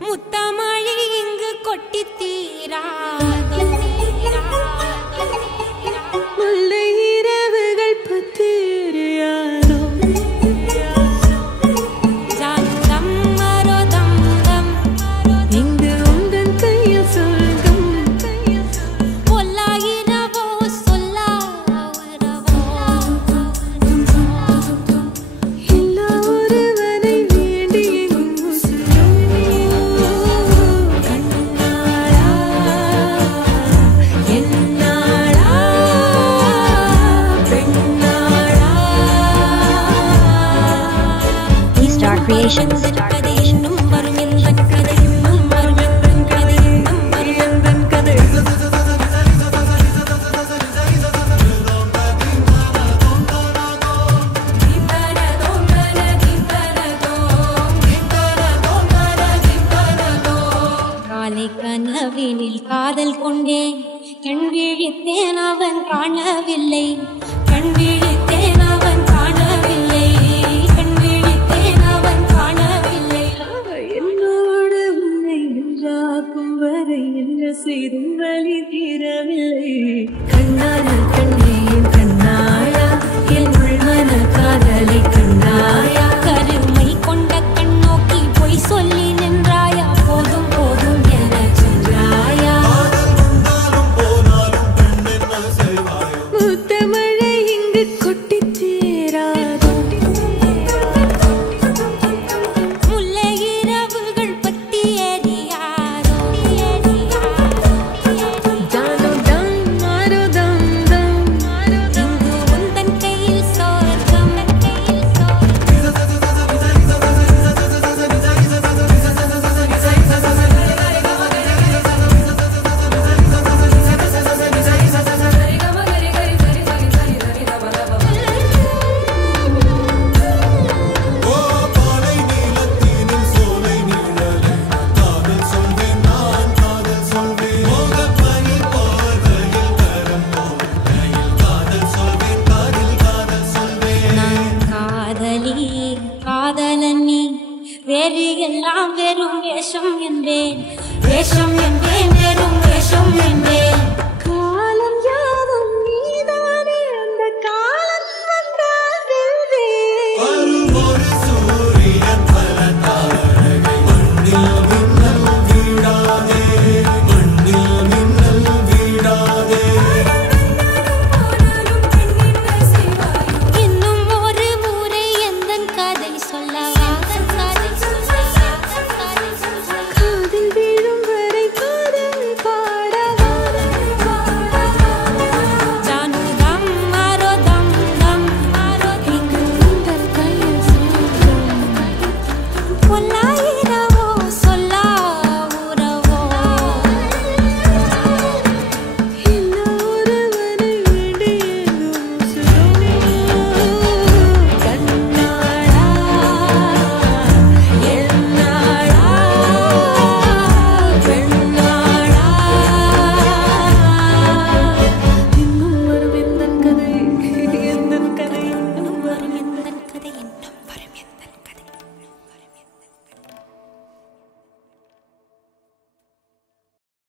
முத்தமழை இங்கு கொட்டி தீரா முல்லை இரவுகள் பத்திரியாரோ ஜாந்தம் மரோதம் தம் இங்கு உந்தன் கையில் சொல்கம் பொல்லாயிரவோ சொல்லாயிரவோ எல்லா ஒருவனை வேண்டி கண்ணாளா என்னாளா பெண்ணாளா Star Creations. கதை இன்னும் வரும் என்பன் கதை இன்னும் வரும் என்பன் கதை இன்னும் வரும் என்பன் கதை காலை கனவினில் காதல் கொண்டேன் கண் விழித்தேன் அவன் காணவில்லை கண் விழித்தேன் அவன் காணவில்லை கண் விழித்தேன் அவன் காணவில்லை என்னோடு உன்னை என்றாக்கும் வரை என்ன செய்தும் வழி தீரவில்லை கண்ணான கண்ணேன் கண்ணாயா என் உள்மன காதலை கண்ணாயா கருமை கொண்ட கண் நோக்கி பொய் சொல்லி நின்றாயா போதும் போதும் என சென்றாயா முத்தமழை இங்கு கொட்டி தீராதோ முல்லை இரவுகள் பத்தி எரியாதோ தானோ தம் மாரோ தம் தம் இங்கு உந்தன் கையில் சொர்க்கம் நான் காதலி காதலன் நீ வேறு எல்லாம் வெறும் வேஷம் என்பேன் வேஷம்